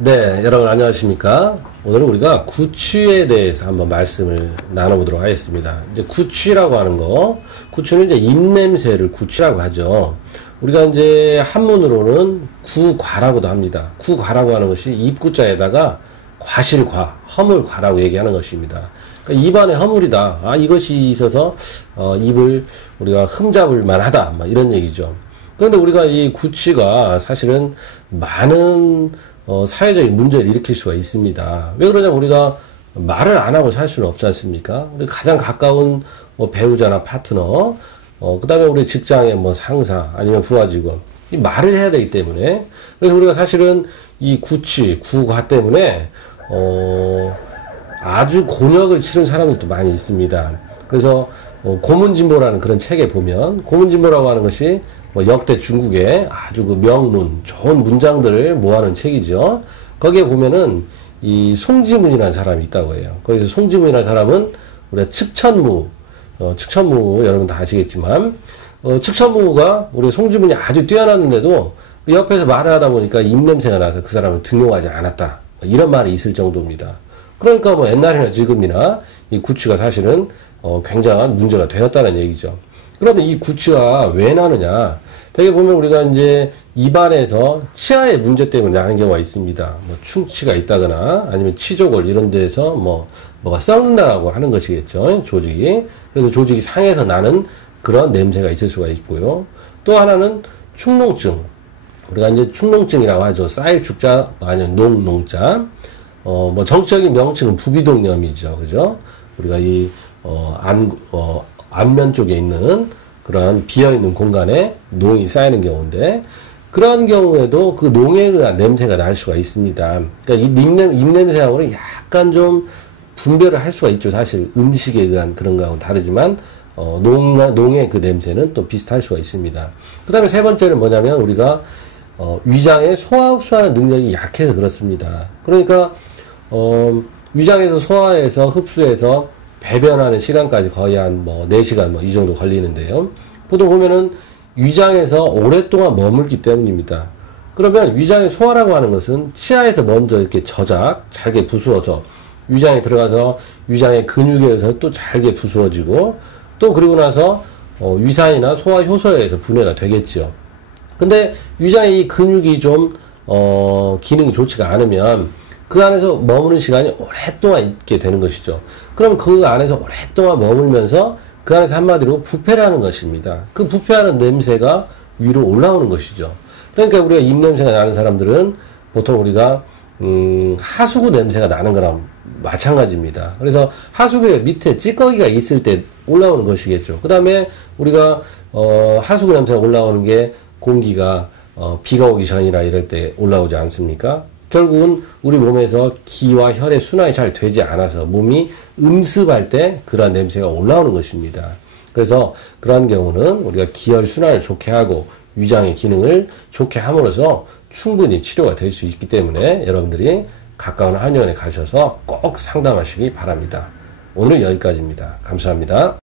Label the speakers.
Speaker 1: 네, 여러분 안녕하십니까? 오늘은 우리가 구취에 대해서 한번 말씀을 나눠보도록 하겠습니다. 이제 구취라고 하는 거, 구취는 이제 입냄새를 구취라고 하죠. 우리가 이제 한문으로는 구과라고도 합니다. 구과라고 하는 것이 입구자에다가 과실과, 허물과라고 얘기하는 것입니다. 그러니까 입안에 허물이다. 아, 이것이 있어서, 어, 입을 우리가 흠잡을 만하다. 이런 얘기죠. 그런데 우리가 이 구취가 사실은 많은 어, 사회적인 문제를 일으킬 수가 있습니다. 왜 그러냐면 우리가 말을 안 하고 살 수는 없지 않습니까? 우리 가장 가까운 뭐 배우자나 파트너, 어, 그 다음에 우리 직장의 뭐 상사, 아니면 부하 직원, 이 말을 해야 되기 때문에, 그래서 우리가 사실은 이 구치, 구과 때문에, 어, 아주 곤욕을 치른 사람들도 많이 있습니다. 그래서, 어, 고문진보라는 그런 책에 보면, 고문진보라고 하는 것이 뭐 역대 중국의 아주 그 명문, 좋은 문장들을 모아놓은 책이죠. 거기에 보면은 이 송지문이라는 사람이 있다고 해요. 거기서 송지문이라는 사람은 우리가 측천무, 어, 측천무 여러분 다 아시겠지만, 어, 측천무가 우리 송지문이 아주 뛰어났는데도 옆에서 말을 하다 보니까 입냄새가 나서 그 사람을 등용하지 않았다. 이런 말이 있을 정도입니다. 그러니까 뭐 옛날이나 지금이나 이 구취가 사실은 어, 굉장한 문제가 되었다는 얘기죠. 그러면 이 구취가 왜 나느냐? 되게 보면 우리가 이제 입안에서 치아의 문제 때문에 나는 경우가 있습니다. 뭐 충치가 있다거나 아니면 치조골 이런 데서 뭐 뭐가 썩는다라고 하는 것이겠죠. 조직이. 그래서 조직이 상해서 나는 그런 냄새가 있을 수가 있고요. 또 하나는 축농증. 우리가 이제 축농증이라고 하죠. 쌀 축자 아니면 농 농자. 어, 뭐 정치적인 명칭은 부비동염이죠. 그죠? 우리가 이, 어, 안, 어, 안면 쪽에 있는 그러한 비어있는 공간에 농이 쌓이는 경우인데 그런 경우에도 그 농에 의한 냄새가 날 수가 있습니다. 그러니까 이 입냄, 입냄새하고는 약간 좀 분별을 할 수가 있죠. 사실 음식에 의한 그런 거하고는 다르지만 어, 농, 농의 그 냄새는 또 비슷할 수가 있습니다. 그 다음에 세 번째는 뭐냐면 우리가 어, 위장의 소화 흡수하는 능력이 약해서 그렇습니다. 그러니까 어, 위장에서 소화해서 흡수해서 배변하는 시간까지 거의 한 뭐 4시간 뭐 이 정도 걸리는데요. 보통 보면은 위장에서 오랫동안 머물기 때문입니다. 그러면 위장의 소화라고 하는 것은 치아에서 먼저 이렇게 저작, 잘게 부수어서 위장에 들어가서 위장의 근육에 의해서 또 잘게 부수어지고 또 그리고 나서 어, 위산이나 소화 효소에 의해서 분해가 되겠죠. 근데 위장의 이 근육이 좀 어, 기능이 좋지가 않으면 그 안에서 머무는 시간이 오랫동안 있게 되는 것이죠. 그럼 그 안에서 오랫동안 머물면서 그 안에서 한마디로 부패라는 것입니다. 그 부패하는 냄새가 위로 올라오는 것이죠. 그러니까 우리가 입냄새가 나는 사람들은 보통 우리가 음, 하수구 냄새가 나는 거랑 마찬가지입니다. 그래서 하수구의 밑에 찌꺼기가 있을 때 올라오는 것이겠죠. 그 다음에 우리가 어, 하수구 냄새가 올라오는 게 공기가 어, 비가 오기 전이라 이럴 때 올라오지 않습니까? 결국은 우리 몸에서 기와 혈의 순환이 잘 되지 않아서 몸이 음습할 때 그러한 냄새가 올라오는 것입니다. 그래서 그러한 경우는 우리가 기혈 순환을 좋게 하고 위장의 기능을 좋게 함으로써 충분히 치료가 될 수 있기 때문에 여러분들이 가까운 한의원에 가셔서 꼭 상담하시기 바랍니다. 오늘 여기까지입니다. 감사합니다.